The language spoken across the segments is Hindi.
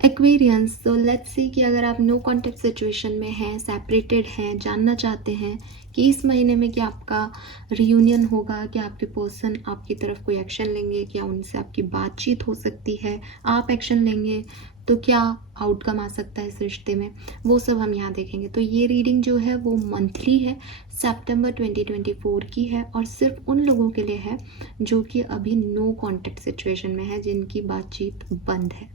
एक्वेरियंस, तो लेट्स सी कि अगर आप नो कॉन्टैक्ट सिचुएशन में हैं, सेपरेटेड हैं, जानना चाहते हैं कि इस महीने में क्या आपका रियूनियन होगा, क्या आपके पर्सन आपकी तरफ कोई एक्शन लेंगे, क्या उनसे आपकी बातचीत हो सकती है, आप एक्शन लेंगे तो क्या आउटकम आ सकता है इस रिश्ते में, वो सब हम यहाँ देखेंगे। तो ये रीडिंग जो है वो मंथली है, सितंबर 2024 की है और सिर्फ उन लोगों के लिए है जो कि अभी नो कॉन्टैक्ट सिचुएशन में है, जिनकी बातचीत बंद है।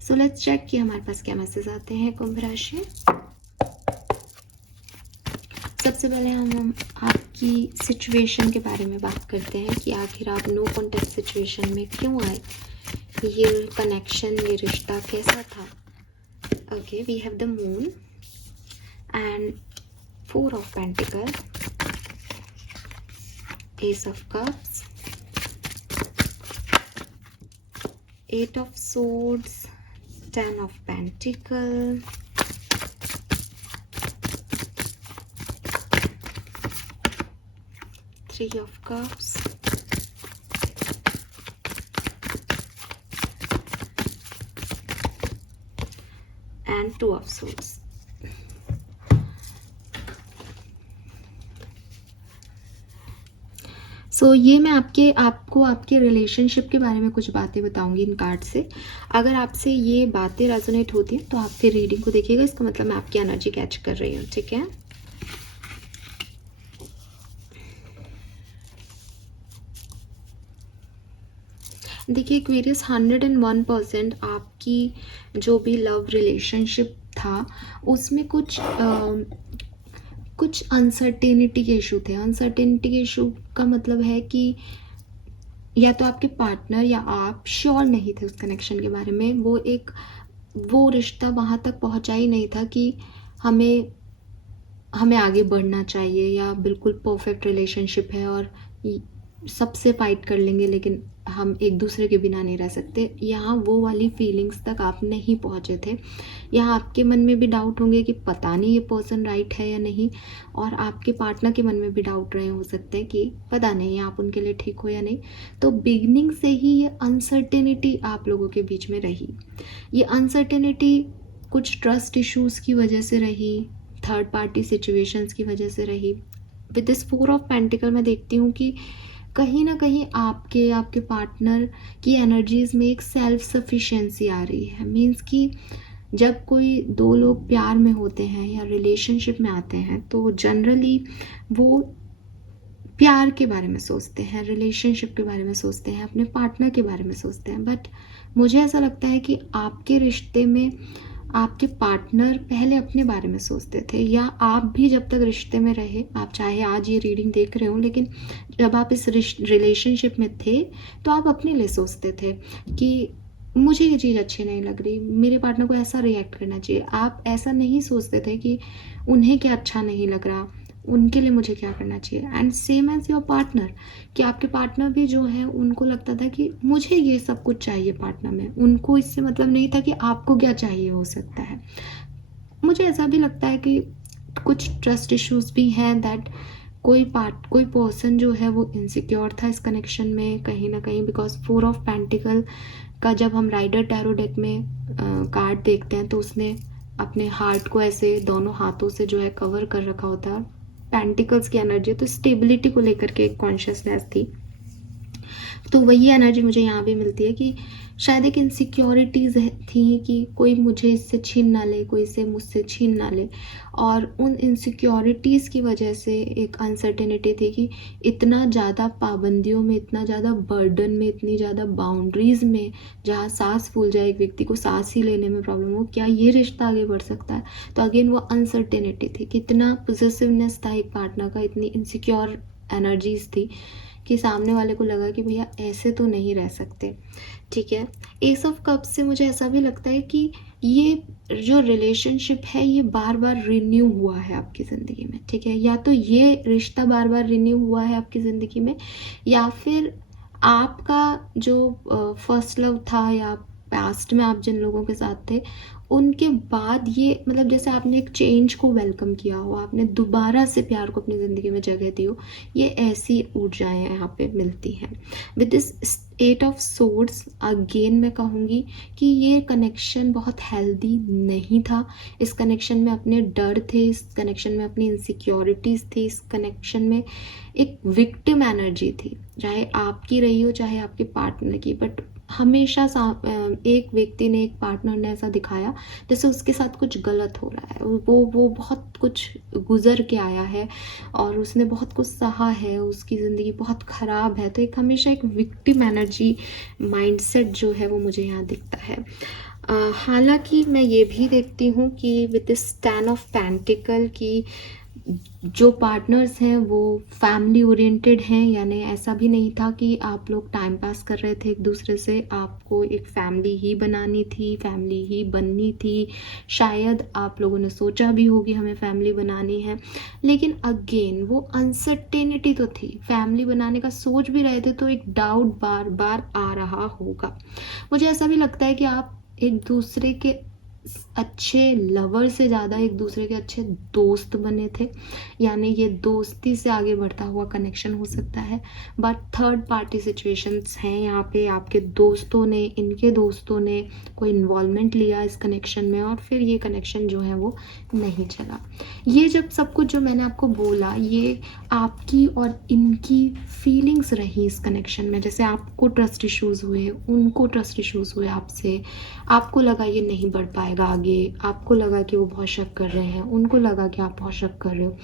सो लेट्स चेक कि हमारे पास क्या मैसेज आते हैं कुंभ राशि। सबसे पहले हम आपकी सिचुएशन के बारे में बात करते हैं कि आखिर आप नो कॉन्टैक्ट सिचुएशन में क्यों आए, ये कनेक्शन, ये रिश्ता कैसा था। Okay, we have the moon and 4 of pentacle, ace of cups, 8 of swords, 10 of Pentacle, 3 of Cups, and 2 of Swords. सो ये मैं आपको आपके रिलेशनशिप के बारे में कुछ बातें बताऊंगी इन कार्ड से। अगर आपसे ये बातें रेजोनेट होती हैं तो आप फिर रीडिंग को देखिएगा, इसका मतलब मैं आपकी एनर्जी कैच कर रही हूँ, ठीक है। देखिए एक्वेरियस, 101% आपकी जो भी लव रिलेशनशिप था उसमें कुछ अनसर्टेनिटी के इशू थे। अनसर्टेनिटी के इशू का मतलब है कि या तो आपके पार्टनर या आप श्योर नहीं थे उस कनेक्शन के बारे में, वो रिश्ता वहाँ तक पहुँचा ही नहीं था कि हमें आगे बढ़ना चाहिए या बिल्कुल परफेक्ट रिलेशनशिप है और सबसे फाइट कर लेंगे लेकिन हम एक दूसरे के बिना नहीं रह सकते। यहाँ वो वाली फीलिंग्स तक आप नहीं पहुँचे थे। यहाँ आपके मन में भी डाउट होंगे कि पता नहीं ये पर्सन राइट है या नहीं, और आपके पार्टनर के मन में भी डाउट रहे हो सकते हैं कि पता नहीं आप उनके लिए ठीक हो या नहीं। तो बिगनिंग से ही ये अनसर्टेनिटी आप लोगों के बीच में रही। ये अनसर्टेनिटी कुछ ट्रस्ट इश्यूज़ की वजह से रही, थर्ड पार्टी सिचुएशंस की वजह से रही। विद दिस 4 ऑफ पेंटिकल मैं देखती हूँ कि कहीं ना कहीं आपके पार्टनर की एनर्जीज में एक सेल्फ सफिशिएंसी आ रही है। मीन्स कि जब कोई दो लोग प्यार में होते हैं या रिलेशनशिप में आते हैं तो जनरली वो प्यार के बारे में सोचते हैं, रिलेशनशिप के बारे में सोचते हैं, अपने पार्टनर के बारे में सोचते हैं। बट मुझे ऐसा लगता है कि आपके रिश्ते में आपके पार्टनर पहले अपने बारे में सोचते थे, या आप भी जब तक रिश्ते में रहे, आप चाहे आज ये रीडिंग देख रहे हो लेकिन जब आप इस रिलेशनशिप में थे तो आप अपने लिए सोचते थे कि मुझे ये चीज़ अच्छी नहीं लग रही, मेरे पार्टनर को ऐसा रिएक्ट करना चाहिए। आप ऐसा नहीं सोचते थे कि उन्हें क्या अच्छा नहीं लग रहा, उनके लिए मुझे क्या करना चाहिए। And same as your partner, कि आपके पार्टनर भी जो है उनको लगता था कि मुझे ये सब कुछ चाहिए पार्टनर में, उनको इससे मतलब नहीं था कि आपको क्या चाहिए हो सकता है। मुझे ऐसा भी लगता है कि कुछ ट्रस्ट इश्यूज भी हैं, दैट कोई पर्सन जो है वो इनसिक्योर था इस कनेक्शन में कहीं ना कहीं, बिकॉज 4 ऑफ पेंटिकल का जब हम राइडर टैरो डेक में कार्ड देखते हैं तो उसने अपने हार्ट को ऐसे दोनों हाथों से जो है कवर कर रखा होता है। पेंटिकल्स की एनर्जी, तो स्टेबिलिटी को लेकर के एक कॉन्शियसनेस थी। तो वही एनर्जी मुझे यहाँ भी मिलती है कि शायद एक इनसिक्योरिटीज थी कि कोई मुझे इससे छीन ना ले, कोई इसे मुझसे छीन ना ले, और उन इनसिक्योरिटीज़ की वजह से एक अनसर्टेनिटी थी कि इतना ज़्यादा पाबंदियों में, इतना ज़्यादा बर्डन में, इतनी ज़्यादा बाउंड्रीज में, जहाँ सांस फूल जाए, एक व्यक्ति को सांस ही लेने में प्रॉब्लम हो, क्या ये रिश्ता आगे बढ़ सकता है। तो अगेन वो अनसर्टेनिटी थी, कितना पॉजिटिवनेस था एक पार्टनर का, इतनी इनसिक्योर एनर्जीज थी कि सामने वाले को लगा कि भैया ऐसे तो नहीं रह सकते, ठीक है। एस ऑफ कप्स से मुझे ऐसा भी लगता है कि ये जो रिलेशनशिप है ये बार बार रिन्यू हुआ है आपकी ज़िंदगी में, ठीक है। या तो ये रिश्ता बार बार रिन्यू हुआ है आपकी ज़िंदगी में, या फिर आपका जो फर्स्ट लव था या पास्ट में आप जिन लोगों के साथ थे उनके बाद ये मतलब जैसे आपने एक चेंज को वेलकम किया हो, आपने दोबारा से प्यार को अपनी ज़िंदगी में जगह दी हो, ये ऐसी ऊर्जाएं यहाँ पे मिलती हैं। With this 8 of swords again मैं कहूँगी कि ये कनेक्शन बहुत हेल्दी नहीं था। इस कनेक्शन में अपने डर थे, इस कनेक्शन में अपनी इनसिक्योरिटीज़ थी, इस कनेक्शन में एक विक्टिम एनर्जी थी, चाहे आपकी रही हो चाहे आपके पार्टनर की। बट हमेशा एक व्यक्ति ने, एक पार्टनर ने ऐसा दिखाया जैसे उसके साथ कुछ गलत हो रहा है। वो बहुत कुछ गुजर के आया है और उसने बहुत कुछ सहा है, उसकी ज़िंदगी बहुत ख़राब है। तो एक हमेशा एक विक्टिम एनर्जी माइंडसेट जो है वो मुझे यहाँ दिखता है। हालांकि मैं ये भी देखती हूँ कि विद दिस 10 ऑफ पेंटिकल की जो पार्टनर्स हैं वो फैमिली ओरिएंटेड हैं, यानी ऐसा भी नहीं था कि आप लोग टाइम पास कर रहे थे एक दूसरे से, आपको एक फैमिली ही बनानी थी, फैमिली ही बननी थी। शायद आप लोगों ने सोचा भी होगी हमें फैमिली बनानी है, लेकिन अगेन वो अनसर्टेनिटी तो थी। फैमिली बनाने का सोच भी रहे थे तो एक डाउट बार बार आ रहा होगा। मुझे ऐसा भी लगता है कि आप एक दूसरे के अच्छे लवर से ज़्यादा एक दूसरे के अच्छे दोस्त बने थे, यानी ये दोस्ती से आगे बढ़ता हुआ कनेक्शन हो सकता है। बट थर्ड पार्टी सिचुएशंस हैं यहाँ पे, आपके दोस्तों ने, इनके दोस्तों ने कोई इन्वॉल्वमेंट लिया इस कनेक्शन में और फिर ये कनेक्शन जो है वो नहीं चला। ये जब सब कुछ जो मैंने आपको बोला ये आपकी और इनकी फीलिंग्स रही इस कनेक्शन में। जैसे आपको ट्रस्ट इश्यूज़ हुए, उनको ट्रस्ट इश्यूज़ हुए आपसे, आपको लगा ये नहीं बढ़ पाएगा आगे, आपको लगा कि वो बहुत शक कर रहे हैं, उनको लगा कि आप बहुत शक कर रहे हो,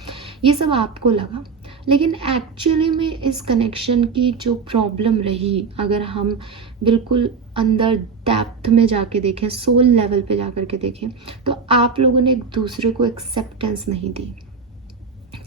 ये सब आपको लगा। लेकिन एक्चुअली में इस कनेक्शन की जो प्रॉब्लम रही, अगर हम बिल्कुल अंदर डेप्थ में जाके देखें, सोल लेवल पे जा कर के देखें, तो आप लोगों ने एक दूसरे को एक्सेप्टेंस नहीं दी।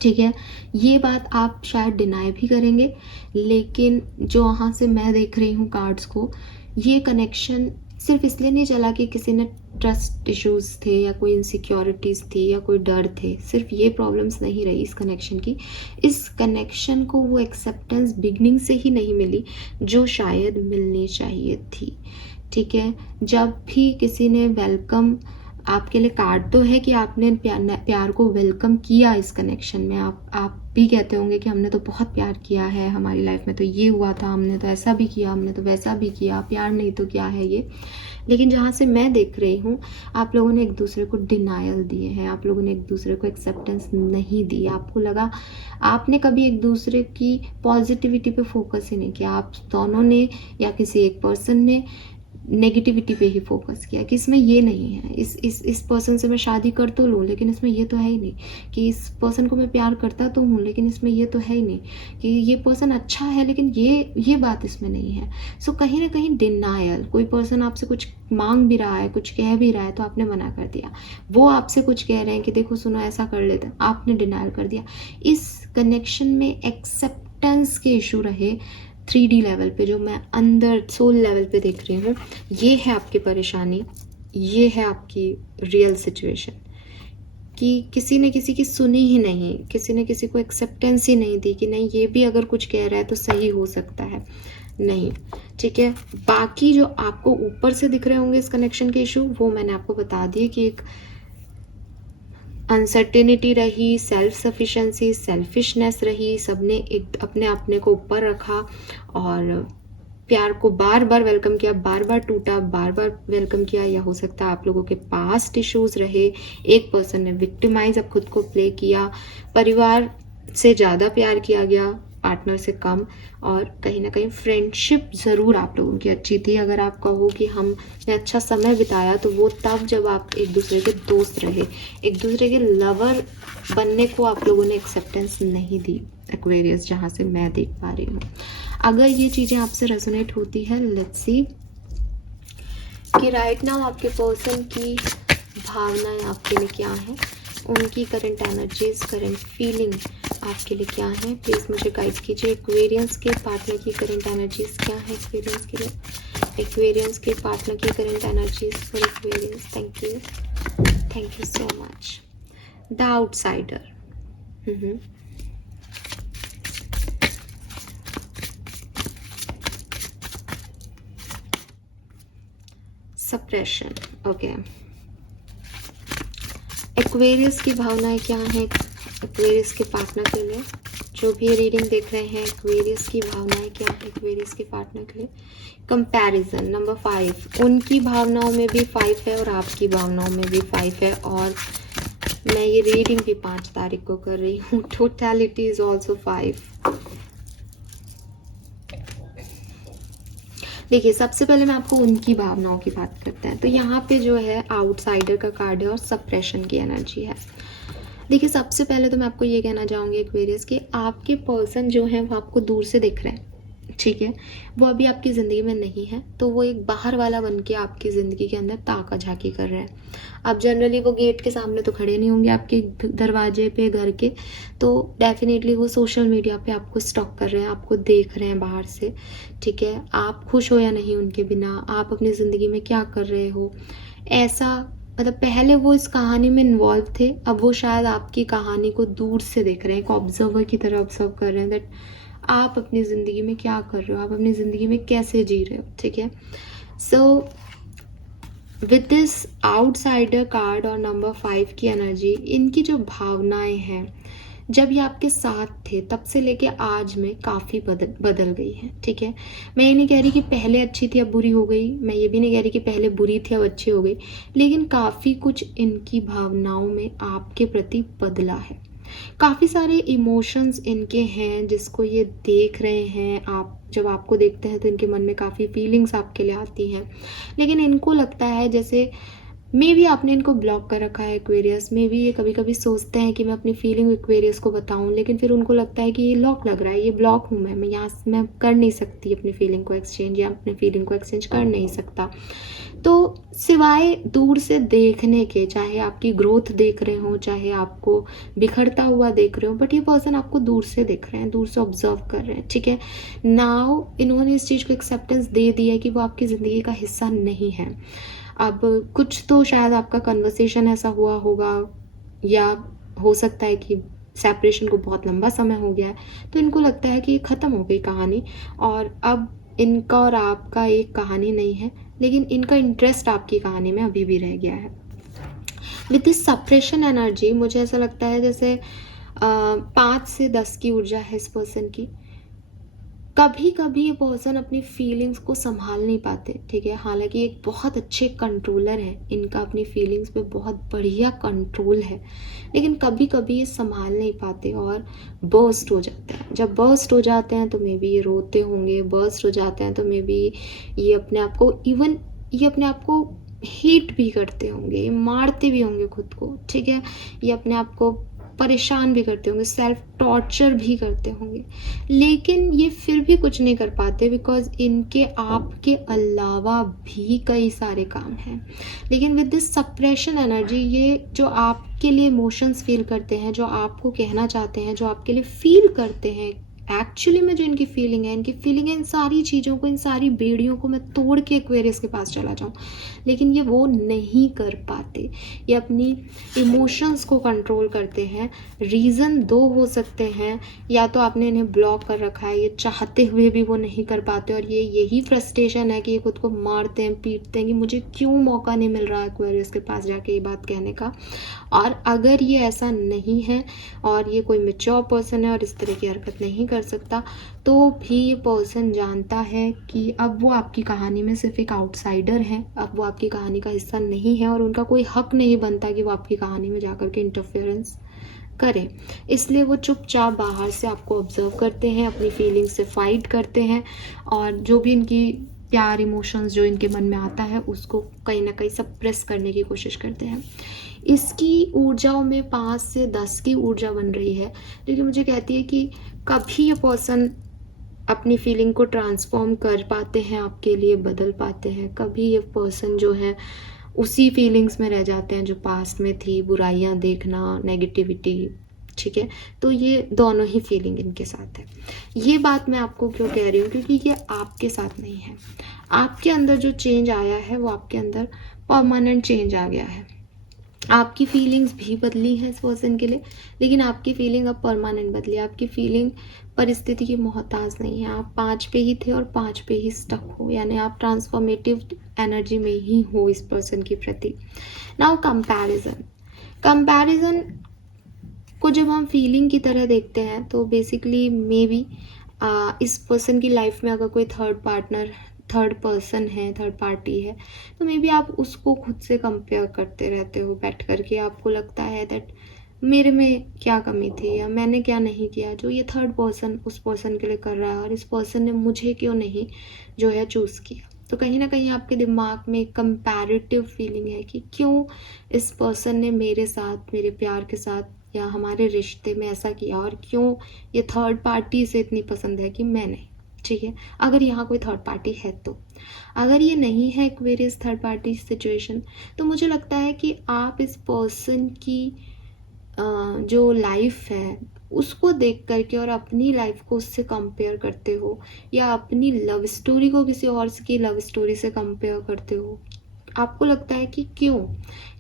ठीक है, ये बात आप शायद डिनाई भी करेंगे, लेकिन जो वहाँ से मैं देख रही हूँ कार्ड्स को, ये कनेक्शन सिर्फ इसलिए नहीं चला कि किसी ने ट्रस्ट इश्यूज़ थे या कोई इनसिक्योरिटीज़ थी या कोई डर थे, सिर्फ ये प्रॉब्लम्स नहीं रही इस कनेक्शन की। इस कनेक्शन को वो एक्सेप्टेंस बिगनिंग से ही नहीं मिली जो शायद मिलनी चाहिए थी। ठीक है, जब भी किसी ने वेलकम, आपके लिए कार्ड तो है कि आपने प्यार को वेलकम किया इस कनेक्शन में, आप भी कहते होंगे कि हमने तो बहुत प्यार किया है, हमारी लाइफ में तो ये हुआ था, हमने तो ऐसा भी किया, हमने तो वैसा भी किया, प्यार नहीं तो क्या है ये। लेकिन जहाँ से मैं देख रही हूँ, आप लोगों ने एक दूसरे को डिनायल दिए हैं, आप लोगों ने एक दूसरे को एक्सेप्टेंस नहीं दी। आपको लगा, आपने कभी एक दूसरे की पॉजिटिविटी पे फोकस ही नहीं किया, आप दोनों ने या किसी एक पर्सन ने नेगेटिविटी पे ही फोकस किया कि इसमें ये नहीं है, इस पर्सन से मैं शादी कर तो लूँ लेकिन इसमें ये तो है ही नहीं, कि इस पर्सन को मैं प्यार करता तो हूँ लेकिन इसमें ये तो है ही नहीं, कि ये पर्सन अच्छा है लेकिन ये बात इसमें नहीं है। सो कहीं ना कहीं डिनायल, कोई पर्सन आपसे कुछ मांग भी रहा है, कुछ कह भी रहा है तो आपने मना कर दिया। वो आपसे कुछ कह रहे हैं कि देखो सुनो ऐसा कर लेते, आपने डिनायल कर दिया। इस कनेक्शन में एक्सेप्टेंस के इशू रहे 3D लेवल पे, जो मैं अंदर सोल लेवल पे देख रही हूँ। ये है आपकी परेशानी, ये है आपकी रियल सिचुएशन, कि किसी ने किसी की सुनी ही नहीं, किसी ने किसी को एक्सेप्टेंस ही नहीं दी कि नहीं ये भी अगर कुछ कह रहा है तो सही हो सकता है। नहीं, ठीक है। बाकी जो आपको ऊपर से दिख रहे होंगे इस कनेक्शन के इशू, वो मैंने आपको बता दिए कि एक अनसर्टेनिटी रही, सेल्फ सफिशेंसी, सेल्फिशनेस रही, सबने एक अपने अपने को ऊपर रखा और प्यार को बार बार वेलकम किया, बार बार टूटा, बार बार वेलकम किया। या हो सकता है आप लोगों के पास्ट इश्यूज रहे, एक पर्सन ने विक्टिमाइज अब खुद को प्ले किया, परिवार से ज़्यादा प्यार किया गया, पार्टनर से कम, और कहीं ना कहीं फ्रेंडशिप ज़रूर आप लोगों की अच्छी थी। अगर आप कहो कि हमने अच्छा समय बिताया तो वो तब जब आप एक दूसरे के दोस्त रहे, एक दूसरे के लवर बनने को आप लोगों ने एक्सेप्टेंस नहीं दी। एक्वेरियस, जहाँ से मैं देख पा रही हूँ, अगर ये चीज़ें आपसे रेजोनेट होती है, लेट्स सी कि राइट नाउ आपके पर्सन की भावनाएं आपके लिए क्या हैं, उनकी करंट एनर्जीज, करंट फीलिंग आपके लिए क्या है। प्लीज़ मुझे गाइड कीजिए। एक्वेरियंस के पार्टनर की करंट एनर्जीज क्या है एक्वेरियंस के लिए, एक्वेरियंस के पार्टनर की current energies for Aquarians. Thank you so much. The outsider, suppression, okay. Aquarius की भावनाएं क्या हैं एक्वेरियस के पार्टनर के लिए? जो भी रीडिंग देख रहे हैं, एक्वेरियस की भावनाएं क्या है एक्वेरियस के पार्टनर के लिए? Comparison, number 5। उनकी भावनाओं में भी 5 है और आपकी भावनाओं में भी 5 है, और मैं ये रीडिंग भी 5 तारीख को कर रही हूँ। Totality is also 5। देखिए, सबसे पहले मैं आपको उनकी भावनाओं की बात करते हैं। तो यहाँ पे जो है आउटसाइडर का कार्ड है और सप्रेशन की एनर्जी है। देखिए, सबसे पहले तो मैं आपको ये कहना चाहूँगी एक्वेरियस कि आपके पर्सन जो हैं वो आपको दूर से दिख रहे हैं, ठीक है। वो अभी आपकी ज़िंदगी में नहीं है, तो वो एक बाहर वाला बन के आपकी ज़िंदगी के अंदर ताका झाकी कर रहे हैं। अब जनरली वो गेट के सामने तो खड़े नहीं होंगे आपके दरवाजे पे घर के, तो डेफिनेटली वो सोशल मीडिया पे आपको स्टॉक कर रहे हैं, आपको देख रहे हैं बाहर से, ठीक है। आप खुश हो या नहीं उनके बिना, आप अपनी ज़िंदगी में क्या कर रहे हो, ऐसा मतलब पहले वो इस कहानी में इन्वॉल्व थे, अब वो शायद आपकी कहानी को दूर से देख रहे हैं, एक ऑब्जर्वर की तरह ऑब्जर्व कर रहे हैं दैट आप अपनी ज़िंदगी में क्या कर रहे हो, आप अपनी ज़िंदगी में कैसे जी रहे हो, ठीक है। So with this outsider card और नंबर 5 की एनर्जी, इनकी जो भावनाएं हैं जब ये आपके साथ थे तब से लेके आज में काफ़ी बदल गई है, ठीक है। मैं ये नहीं कह रही कि पहले अच्छी थी अब बुरी हो गई, मैं ये भी नहीं कह रही कि पहले बुरी थी अब अच्छी हो गई, लेकिन काफ़ी कुछ इनकी भावनाओं में आपके प्रति बदला है। काफ़ी सारे इमोशंस इनके हैं जिसको ये देख रहे हैं। आप जब आपको देखते हैं तो इनके मन में काफ़ी फीलिंग्स आपके लिए आती हैं, लेकिन इनको लगता है जैसे मे भी आपने इनको ब्लॉक कर रखा है एक्वेरियस। मे भी ये कभी कभी सोचते हैं कि मैं अपनी फीलिंग एक्वेरियस को बताऊं, लेकिन फिर उनको लगता है कि ये लॉक लग रहा है, ये ब्लॉक हूँ मैं यहाँ मैं कर नहीं सकती अपनी फीलिंग को एक्सचेंज, या अपनी फीलिंग को एक्सचेंज कर नहीं सकता। तो सिवाय दूर से देखने के, चाहे आपकी ग्रोथ देख रहे हो, चाहे आपको बिखरता हुआ देख रहे हो, बट ये पर्सन आपको दूर से देख रहे हैं, दूर से ऑब्जर्व कर रहे हैं, ठीक है। नाउ इन्होंने इस चीज़ को एक्सेप्टेंस दे दिया है कि वो आपकी ज़िंदगी का हिस्सा नहीं है। अब कुछ तो शायद आपका कन्वर्सेशन ऐसा हुआ होगा, या हो सकता है कि सेपरेशन को बहुत लंबा समय हो गया है, तो इनको लगता है कि ये ख़त्म हो गई कहानी, और अब इनका और आपका एक कहानी नहीं है, लेकिन इनका इंटरेस्ट आपकी कहानी में अभी भी रह गया है। विद दिस सेपरेशन एनर्जी मुझे ऐसा लगता है जैसे 5 से 10 की ऊर्जा है इस पर्सन की। कभी कभी ये पर्सन अपनी फीलिंग्स को संभाल नहीं पाते, ठीक है। हालांकि एक बहुत अच्छे कंट्रोलर है, इनका अपनी फीलिंग्स पे बहुत बढ़िया कंट्रोल है, लेकिन कभी कभी ये संभाल नहीं पाते और बर्स्ट हो जाते हैं। जब बर्स्ट हो जाते हैं तो मे बी ये रोते होंगे, बर्स्ट हो जाते हैं तो मे बी ये अपने आप को अपने आप को हेट भी करते होंगे, ये मारते भी होंगे खुद को, ठीक है। ये अपने आप को परेशान भी करते होंगे, सेल्फ टॉर्चर भी करते होंगे, लेकिन ये फिर भी कुछ नहीं कर पाते बिकॉज इनके आपके अलावा भी कई सारे काम हैं। लेकिन विद दिस सप्रेशन एनर्जी, ये जो आपके लिए इमोशंस फील करते हैं, जो आपको कहना चाहते हैं, जो आपके लिए फील करते हैं, एक्चुअली में जो इनकी फीलिंग है, इन सारी चीज़ों को, इन सारी बेड़ियों को मैं तोड़ के एक्वेरियस के पास चला जाऊँ, लेकिन ये वो नहीं कर पाते। ये अपनी इमोशंस को कंट्रोल करते हैं। रीज़न 2 हो सकते हैं, या तो आपने इन्हें ब्लॉक कर रखा है, ये चाहते हुए भी वो नहीं कर पाते, और ये यही फ्रस्ट्रेशन है कि ये खुद को मारते हैं, पीटते हैं कि मुझे क्यों मौका नहीं मिल रहा है एक्वेरियस के पास जाके ये बात कहने का। और अगर ये ऐसा नहीं है और ये कोई मैच्योर पर्सन है और इस तरह की हरकत नहीं कर सकता, तो भी ये पर्सन जानता है कि अब वो आपकी कहानी में सिर्फ एक आउटसाइडर है, अब वो आपकी कहानी का हिस्सा नहीं है, और उनका कोई हक नहीं बनता कि वो आपकी कहानी में जाकर के इंटरफेरेंस करें। इसलिए वो चुपचाप बाहर से आपको ऑब्जर्व करते हैं, अपनी फीलिंग्स से फाइट करते हैं, और जो भी इनकी प्यार इमोशंस जो इनके मन में आता है उसको कहीं ना कहीं सप्रेस करने की कोशिश करते हैं। इसकी ऊर्जाओं में 5 से 10 की ऊर्जा बन रही है, लेकिन मुझे कहती है कि कभी ये पर्सन अपनी फीलिंग को ट्रांसफॉर्म कर पाते हैं, आपके लिए बदल पाते हैं, कभी ये पर्सन जो है उसी फीलिंग्स में रह जाते हैं जो पास्ट में थी, बुराइयां देखना, नेगेटिविटी, ठीक है। तो ये दोनों ही फीलिंग इनके साथ है। ये बात मैं आपको क्यों कह रही हूँ, क्योंकि ये आपके साथ नहीं है। आपके अंदर जो चेंज आया है वो आपके अंदर परमानेंट चेंज आ गया है। आपकी फीलिंग्स भी बदली हैं इस पर्सन के लिए, लेकिन आपकी फीलिंग अब परमानेंट बदली है। आपकी फीलिंग परिस्थिति की मोहताज नहीं है। आप 5 पे ही थे और 5 पे ही स्टक हो, यानी आप ट्रांसफॉर्मेटिव एनर्जी में ही हो इस पर्सन के प्रति। नाउ कंपैरिजन, कंपैरिजन को जब हम फीलिंग की तरह देखते हैं तो बेसिकली मे बी इस पर्सन की लाइफ में अगर कोई थर्ड पर्सन है, थर्ड पार्टी है, तो मे बी आप उसको खुद से कंपेयर करते रहते हो बैठ करके। आपको लगता है दैट मेरे में क्या कमी थी या मैंने क्या नहीं किया जो ये थर्ड पर्सन उस पर्सन के लिए कर रहा है, और इस पर्सन ने मुझे क्यों नहीं जो है चूज़ किया। तो कहीं ना कहीं आपके दिमाग में एक कंपैरेटिव फीलिंग है कि क्यों इस पर्सन ने मेरे साथ, मेरे प्यार के साथ या हमारे रिश्ते में ऐसा किया, और क्यों ये थर्ड पार्टी से इतनी पसंद है कि मैं नहीं। ठीक है, अगर यहाँ कोई थर्ड पार्टी है तो। अगर ये नहीं है एक्वेरियस थर्ड पार्टी सिचुएशन, तो मुझे लगता है कि आप इस पर्सन की जो लाइफ है उसको देख करके और अपनी लाइफ को उससे कंपेयर करते हो, या अपनी लव स्टोरी को किसी और की लव स्टोरी से कंपेयर करते हो। आपको लगता है कि क्यों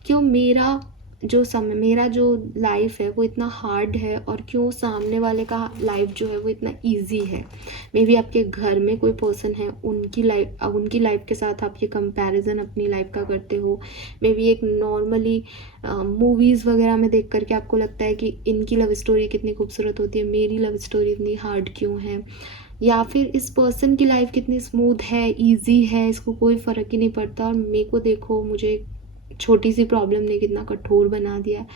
क्यों मेरा जो लाइफ है वो इतना हार्ड है, और क्यों सामने वाले का लाइफ जो है वो इतना इजी है। मे बी आपके घर में कोई पर्सन है, उनकी लाइफ के साथ आप ये कंपैरिजन अपनी लाइफ का करते हो। मे बी एक नॉर्मली मूवीज़ वगैरह में देख करके आपको लगता है कि इनकी लव स्टोरी कितनी खूबसूरत होती है, मेरी लव स्टोरी इतनी हार्ड क्यों है। या फिर इस पर्सन की लाइफ कितनी स्मूथ है, इजी है, इसको कोई फ़र्क ही नहीं पड़ता, और मेरे को देखो, मुझे छोटी सी प्रॉब्लम ने कितना कठोर बना दिया है।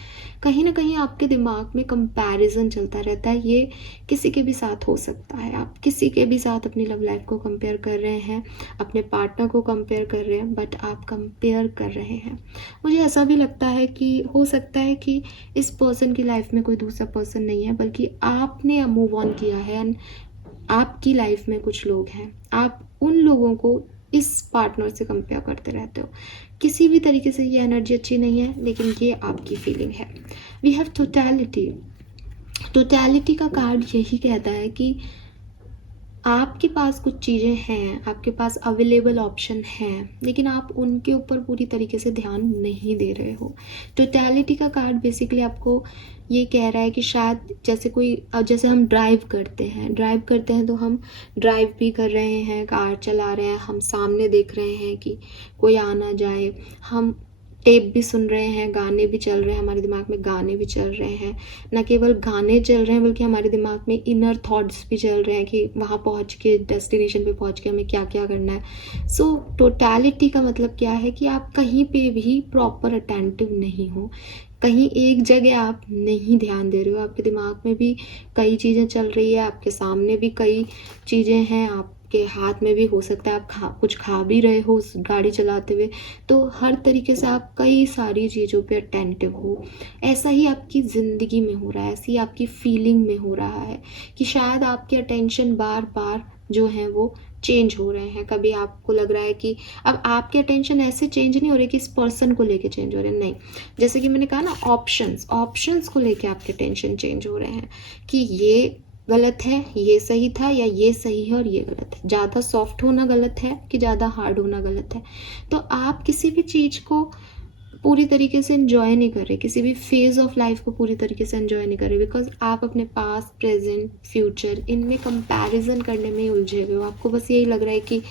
कहीं ना कहीं आपके दिमाग में कंपैरिजन चलता रहता है। ये किसी के भी साथ हो सकता है। आप किसी के भी साथ अपनी लव लाइफ को कंपेयर कर रहे हैं, अपने पार्टनर को कंपेयर कर रहे हैं, बट आप कंपेयर कर रहे हैं। मुझे ऐसा भी लगता है कि हो सकता है कि इस पर्सन की लाइफ में कोई दूसरा पर्सन नहीं है, बल्कि आपने मूव ऑन किया है, एंड आपकी लाइफ में कुछ लोग हैं। आप उन लोगों को इस पार्टनर से कंपेयर करते रहते हो। किसी भी तरीके से ये एनर्जी अच्छी नहीं है, लेकिन ये आपकी फीलिंग है। We have totality. टोटैलिटी का कार्ड यही कहता है कि आपके पास कुछ चीज़ें हैं, आपके पास अवेलेबल ऑप्शन हैं, लेकिन आप उनके ऊपर पूरी तरीके से ध्यान नहीं दे रहे हो। टोटैलिटी का कार्ड बेसिकली आपको ये कह रहा है कि शायद जैसे हम ड्राइव करते हैं तो हम ड्राइव भी कर रहे हैं, कार चला रहे हैं, हम सामने देख रहे हैं कि कोई आ ना जाए, हम टेप भी सुन रहे हैं, गाने भी चल रहे हैं, हमारे दिमाग में गाने भी चल रहे हैं। न केवल गाने चल रहे हैं, बल्कि हमारे दिमाग में इनर थॉट्स भी चल रहे हैं कि वहाँ पहुँच के, डेस्टिनेशन पे पहुँच के हमें क्या क्या करना है। सो टोटैलिटी का मतलब क्या है कि आप कहीं पे भी प्रॉपर अटेंटिव नहीं हो, कहीं एक जगह आप नहीं ध्यान दे रहे हो। आपके दिमाग में भी कई चीज़ें चल रही है, आपके सामने भी कई चीज़ें हैं, आपके हाथ में भी हो सकता है आप कुछ खा भी रहे हो उस गाड़ी चलाते हुए। तो हर तरीके से आप कई सारी चीज़ों पे अटेंटिव हो। ऐसा ही आपकी ज़िंदगी में हो रहा है, ऐसी आपकी फीलिंग में हो रहा है कि शायद आपके अटेंशन बार बार जो है वो चेंज हो रहे हैं। कभी आपको लग रहा है कि अब आपके अटेंशन ऐसे चेंज नहीं हो रहे कि इस पर्सन को लेके चेंज हो रहे हैं, नहीं। जैसे कि मैंने कहा ना, ऑप्शंस को लेके आपके टेंशन चेंज हो रहे हैं कि ये गलत है, ये सही था, या ये सही है और ये गलत है। ज़्यादा सॉफ्ट होना गलत है कि ज़्यादा हार्ड होना गलत है। तो आप किसी भी चीज़ को पूरी तरीके से एंजॉय नहीं कर रहे, किसी भी फेज़ ऑफ लाइफ को पूरी तरीके से एंजॉय नहीं कर रहे, बिकॉज आप अपने पास्ट, प्रेजेंट, फ्यूचर इनमें कंपैरिजन करने में ही उलझे हुए हो। आपको बस यही लग रहा है कि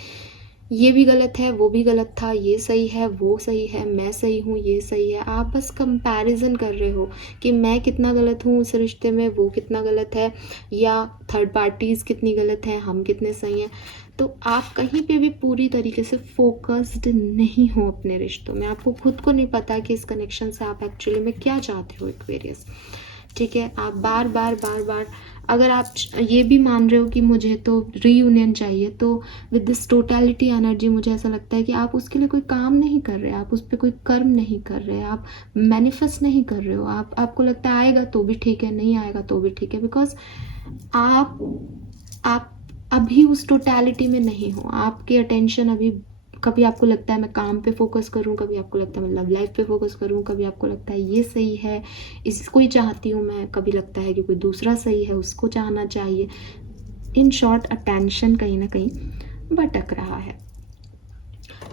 ये भी गलत है, वो भी गलत था, ये सही है, वो सही है, मैं सही हूँ, ये सही है। आप बस कंपैरिजन कर रहे हो कि मैं कितना गलत हूँ उस रिश्ते में, वो कितना गलत है, या थर्ड पार्टीज़ कितनी गलत हैं, हम कितने सही हैं। तो आप कहीं पे भी पूरी तरीके से फोकस्ड नहीं हो अपने रिश्तों में। आपको खुद को नहीं पता कि इस कनेक्शन से आप एक्चुअली में क्या चाहते हो, एक्वेरियस। ठीक है, आप बार बार अगर आप ये भी मान रहे हो कि मुझे तो रीयूनियन चाहिए, तो विद दिस टोटैलिटी एनर्जी मुझे ऐसा लगता है कि आप उसके लिए कोई काम नहीं कर रहे, आप उस पर कोई कर्म नहीं कर रहे, आप मैनिफेस्ट नहीं कर रहे हो। आपको लगता है आएगा तो भी ठीक है, नहीं आएगा तो भी ठीक है, बिकॉज आप अभी उस टोटैलिटी में नहीं हो। आपकी अटेंशन अभी, कभी आपको लगता है मैं काम पे फोकस करूं, कभी आपको लगता है मैं लव लाइफ पे फोकस करूं, कभी आपको लगता है ये सही है, इसको ही चाहती हूँ मैं, कभी लगता है कि कोई दूसरा सही है, उसको चाहना चाहिए। इन शॉर्ट, अटेंशन कहीं ना कहीं भटक रहा है।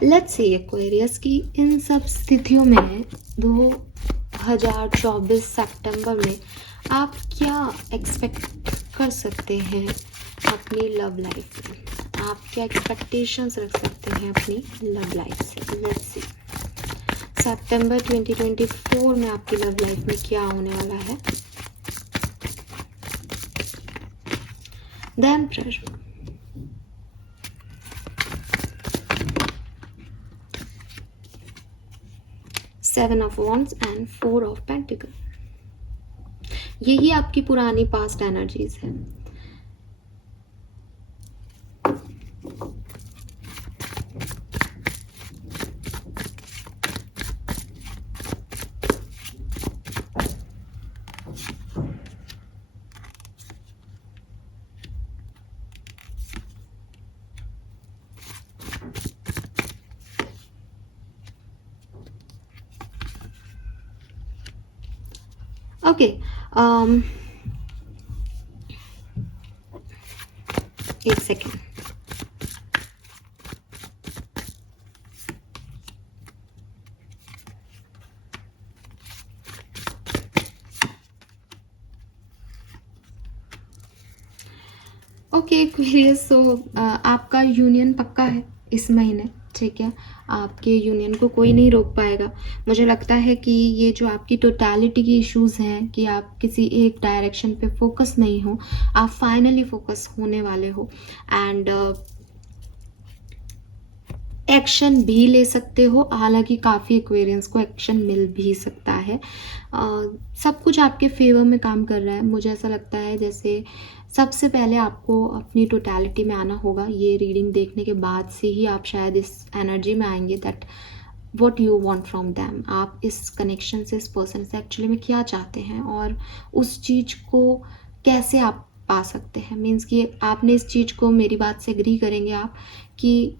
लेट्स सी एक्वेरियस की इन सब स्थितियों में 2024 सितंबर में आप क्या एक्सपेक्ट कर सकते हैं अपनी लव लाइफ में? आप क्या एक्सपेक्टेशंस रख सकते हैं अपनी लव लाइफ से? लेट्स सी सितंबर 2024 में आपकी लव लाइफ में क्या होने वाला है? The emperor, 7 of wands and 4 of pentacle. यही आपकी पुरानी पास्ट एनर्जीज है। ओके, एक सेकेंड। ओके एक्वेरियस, सो आपका यूनियन पक्का है इस महीने, ठीक है? आपके यूनियन को कोई नहीं रोक पाएगा। मुझे लगता है कि ये जो आपकी टोटलिटी की इश्यूज़ हैं कि आप किसी एक डायरेक्शन पे फोकस नहीं हो, आप फाइनली फोकस होने वाले हो एंड एक्शन भी ले सकते हो। हालांकि काफ़ी एक्वेरियंस को एक्शन मिल भी सकता है। सब कुछ आपके फेवर में काम कर रहा है। मुझे ऐसा लगता है जैसे सबसे पहले आपको अपनी टोटलिटी में आना होगा। ये रीडिंग देखने के बाद से ही आप शायद इस एनर्जी में आएंगे that what you want from them. आप इस कनेक्शन से, इस पर्सन से एक्चुअली में क्या चाहते हैं और उस चीज़ को कैसे आप पा सकते हैं। मीन्स कि आपने इस चीज़ को, मेरी बात से एग्री करेंगे आप, कि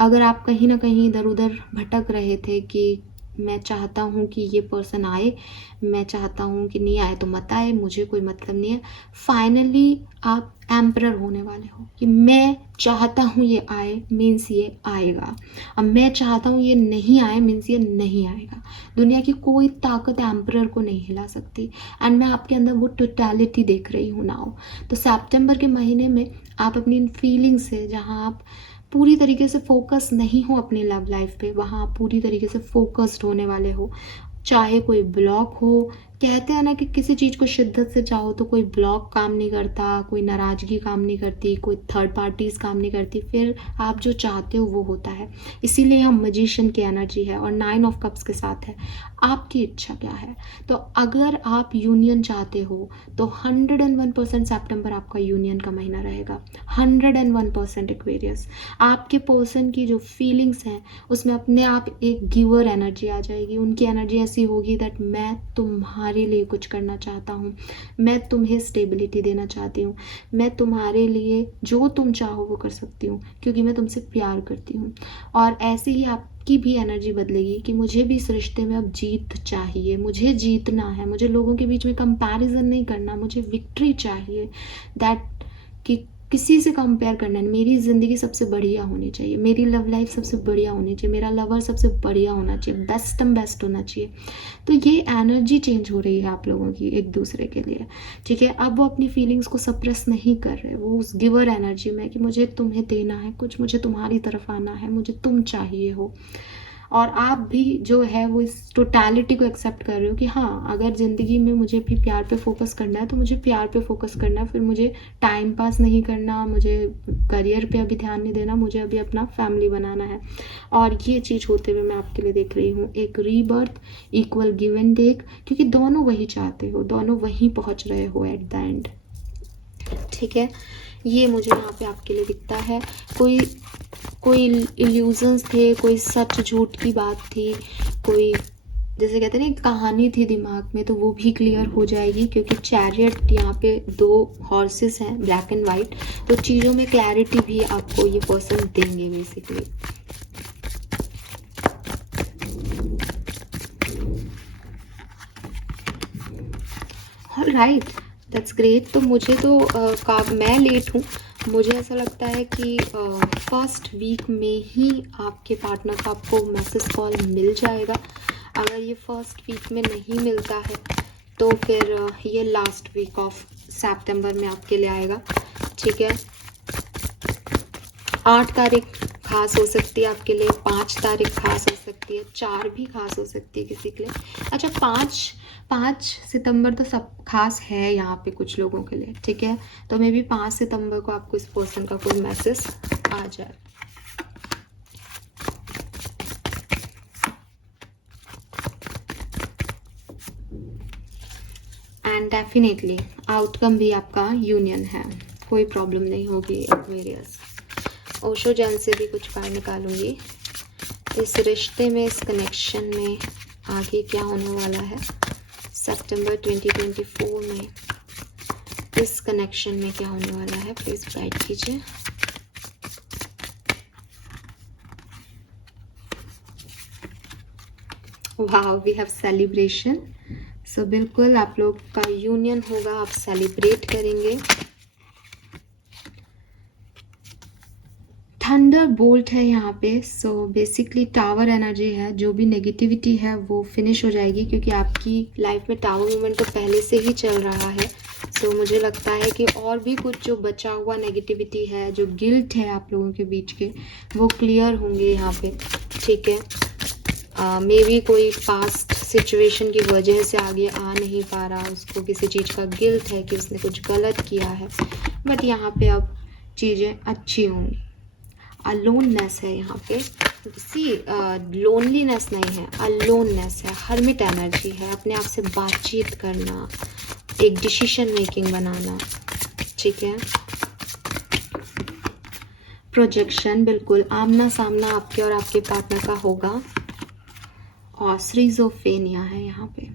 अगर आप कहीं ना कहीं इधर उधर भटक रहे थे कि मैं चाहता हूँ कि ये पर्सन आए, मैं चाहता हूँ कि नहीं आए तो मत आए, मुझे कोई मतलब नहीं है, फाइनली आप एम्परर होने वाले हो कि मैं चाहता हूँ ये आए मीन्स ये आएगा, अब मैं चाहता हूँ ये नहीं आए मीन्स ये नहीं आएगा। दुनिया की कोई ताकत एम्परर को नहीं हिला सकती एंड मैं आपके अंदर वो टोटलिटी देख रही हूँ नाउ। तो सितंबर के महीने में आप अपनी इन फीलिंग्स से, जहाँ आप पूरी तरीके से फोकस नहीं हो अपनी लव लाइफ पे, वहाँ आप पूरी तरीके से फोकस्ड होने वाले हो। चाहे कोई ब्लॉक हो, कहते हैं ना कि किसी चीज़ को शिद्दत से चाहो तो कोई ब्लॉक काम नहीं करता, कोई नाराज़गी काम नहीं करती, कोई थर्ड पार्टीज काम नहीं करती, फिर आप जो चाहते हो वो होता है। इसीलिए हम मजिशियन की एनर्जी है और 9 ऑफ कप्स के साथ है। आपकी इच्छा क्या है? तो अगर आप यूनियन चाहते हो तो 101% सितंबर आपका यूनियन का महीना रहेगा। 101% एक्वेरियस। आपके पर्सन की जो फीलिंग्स हैं उसमें अपने आप एक गिवर एनर्जी आ जाएगी। उनकी एनर्जी ऐसी होगी दैट मैं तुम्हारे लिए कुछ करना चाहता हूँ, मैं तुम्हें स्टेबिलिटी देना चाहती हूँ, मैं तुम्हारे लिए जो तुम चाहो वो कर सकती हूँ क्योंकि मैं तुमसे प्यार करती हूँ। और ऐसे ही आपकी भी एनर्जी बदलेगी कि मुझे भी इस रिश्ते में अब जीत चाहिए, मुझे जीतना है, मुझे लोगों के बीच में कंपैरिजन नहीं करना, मुझे विक्ट्री चाहिए। दैट कि किसी से कंपेयर करना है, मेरी ज़िंदगी सबसे बढ़िया होनी चाहिए, मेरी लव लाइफ सबसे बढ़िया होनी चाहिए, मेरा लवर सबसे बढ़िया होना चाहिए, बेस्ट होना चाहिए। तो ये एनर्जी चेंज हो रही है आप लोगों की एक दूसरे के लिए, ठीक है? अब वो अपनी फीलिंग्स को सप्रेस नहीं कर रहे, वो उस गिवर एनर्जी में कि मुझे तुम्हें देना है कुछ, मुझे तुम्हारी तरफ आना है, मुझे तुम चाहिए हो। और आप भी जो है वो इस टोटलिटी को एक्सेप्ट कर रहे हो कि हाँ, अगर ज़िंदगी में मुझे भी प्यार पे फोकस करना है तो मुझे प्यार पे फोकस करना है, फिर मुझे टाइम पास नहीं करना, मुझे करियर पे अभी ध्यान नहीं देना, मुझे अभी अपना फैमिली बनाना है। और ये चीज़ होते हुए मैं आपके लिए देख रही हूँ एक rebirth, equal give and take, क्योंकि दोनों वही चाहते हो, दोनों वहीं पहुँच रहे हो एट द एंड, ठीक है? ये मुझे यहाँ पे आपके लिए दिखता है। कोई कोई इल्यूजन्स थे, कोई सच झूठ की बात थी, कोई जैसे कहते हैं ना कहानी थी दिमाग में, तो वो भी क्लियर हो जाएगी क्योंकि चैरियट यहाँ पे 2 हॉर्सेस हैं ब्लैक एंड वाइट। तो चीज़ों में क्लैरिटी भी आपको ये पर्सन देंगे बेसिकली। Right, that's great. तो मुझे तो मैं लेट हूँ मुझे ऐसा लगता है कि फर्स्ट वीक में ही आपके पार्टनर का आपको मैसेज कॉल मिल जाएगा। अगर ये फर्स्ट वीक में नहीं मिलता है तो फिर ये लास्ट वीक ऑफ सितंबर में आपके लिए आएगा। ठीक है, 8 तारीख खास हो सकती है आपके लिए, 5 तारीख खास हो सकती है, 4 भी खास हो सकती है किसी के लिए। अच्छा, 5 सितंबर तो सब खास है यहाँ पे कुछ लोगों के लिए। ठीक है, तो मे बी 5 सितंबर को आपको इस पर्सन का कोई मैसेज आ जाए। एंड डेफिनेटली आउटकम भी आपका यूनियन है, कोई प्रॉब्लम नहीं होगी। एक्वेरियस ओशो जन से भी कुछ कार्ड निकालूंगी। इस रिश्ते में, इस कनेक्शन में आगे क्या होने वाला है सितंबर 2024 में, इस कनेक्शन में क्या होने वाला है, प्लीज गाइड कीजिए। Wow, we have celebration. So बिल्कुल आप लोग का यूनियन होगा, आप सेलिब्रेट करेंगे। थंडर बोल्ट है यहाँ पे। सो बेसिकली टावर एनर्जी है, जो भी नेगेटिविटी है वो फिनिश हो जाएगी, क्योंकि आपकी लाइफ में टावर मूवमेंट तो पहले से ही चल रहा है। सो मुझे लगता है कि और भी कुछ जो बचा हुआ नेगेटिविटी है, जो गिल्ट है आप लोगों के बीच के, वो क्लियर होंगे यहाँ पे। ठीक है, मे बी कोई पास्ट सिचुएशन की वजह से आगे आ नहीं पा रहा, उसको किसी चीज़ का गिल्ट है कि उसने कुछ गलत किया है, बट यहाँ पे अब चीज़ें अच्छी होंगी। अलोननेस है यहाँ पे, सी लोनलीनेस नहीं है, अलोननेस है, हर्मिट एनर्जी है, अपने आप से बातचीत करना, एक डिसीजन मेकिंग बनाना। ठीक है, प्रोजेक्शन, बिल्कुल आमना सामना आपके और आपके पार्टनर का होगा। और श्रीजोफेनिया है यहाँ पे।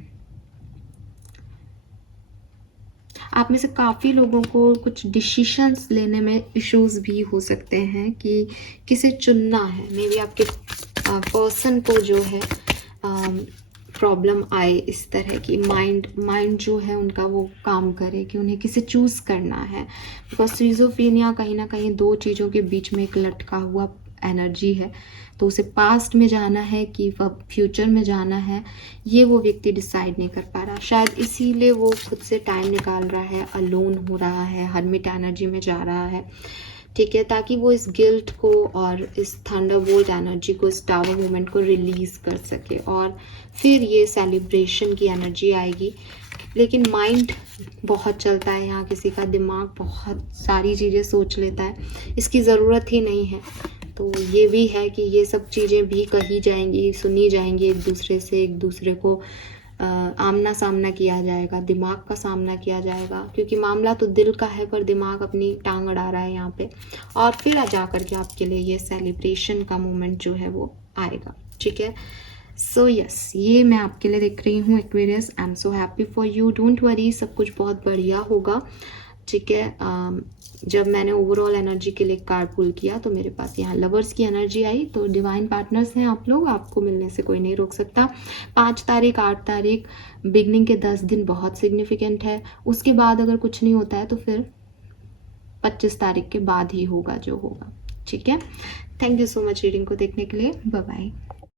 आप में से काफ़ी लोगों को कुछ डिसीशंस लेने में इश्यूज भी हो सकते हैं कि किसे चुनना है। मे बी आपके पर्सन को जो है प्रॉब्लम आए इस तरह की, माइंड जो है उनका वो काम करे कि उन्हें किसे चूज़ करना है। बिकॉज श्रीजोफेनिया कहीं ना कहीं दो चीज़ों के बीच में एक लटका हुआ एनर्जी है, तो उसे पास्ट में जाना है कि फ्यूचर में जाना है, ये वो व्यक्ति डिसाइड नहीं कर पा रहा। शायद इसीलिए वो खुद से टाइम निकाल रहा है, अलोन हो रहा है, हर्मिट एनर्जी में जा रहा है। ठीक है, ताकि वो इस गिल्ट को और इस थंडरबोल्ट एनर्जी को, इस टावर मूवमेंट को रिलीज कर सके, और फिर ये सेलिब्रेशन की एनर्जी आएगी। लेकिन माइंड बहुत चलता है यहाँ, किसी का दिमाग बहुत सारी चीज़ें सोच लेता है, इसकी ज़रूरत ही नहीं है। तो ये भी है कि ये सब चीज़ें भी कही जाएंगी, सुनी जाएंगी एक दूसरे से, एक दूसरे को आमना सामना किया जाएगा, दिमाग का सामना किया जाएगा, क्योंकि मामला तो दिल का है पर दिमाग अपनी टांग अड़ा रहा है यहाँ पे। और फिर जा कर के आपके लिए ये सेलिब्रेशन का मोमेंट जो है वो आएगा। ठीक है, सो यस, ये मैं आपके लिए देख रही हूँ Aquarius. I am so happy for you, don't worry, सब कुछ बहुत बढ़िया होगा। ठीक है, जब मैंने ओवरऑल एनर्जी के लिए कार्ड पुल किया तो मेरे पास यहाँ लवर्स की एनर्जी आई, तो डिवाइन पार्टनर्स हैं आप लोग, आपको मिलने से कोई नहीं रोक सकता। 5 तारीख 8 तारीख बिगनिंग के 10 दिन बहुत सिग्निफिकेंट है। उसके बाद अगर कुछ नहीं होता है तो फिर 25 तारीख के बाद ही होगा जो होगा। ठीक है, thank you so much reading को देखने के लिए, बाय बाय।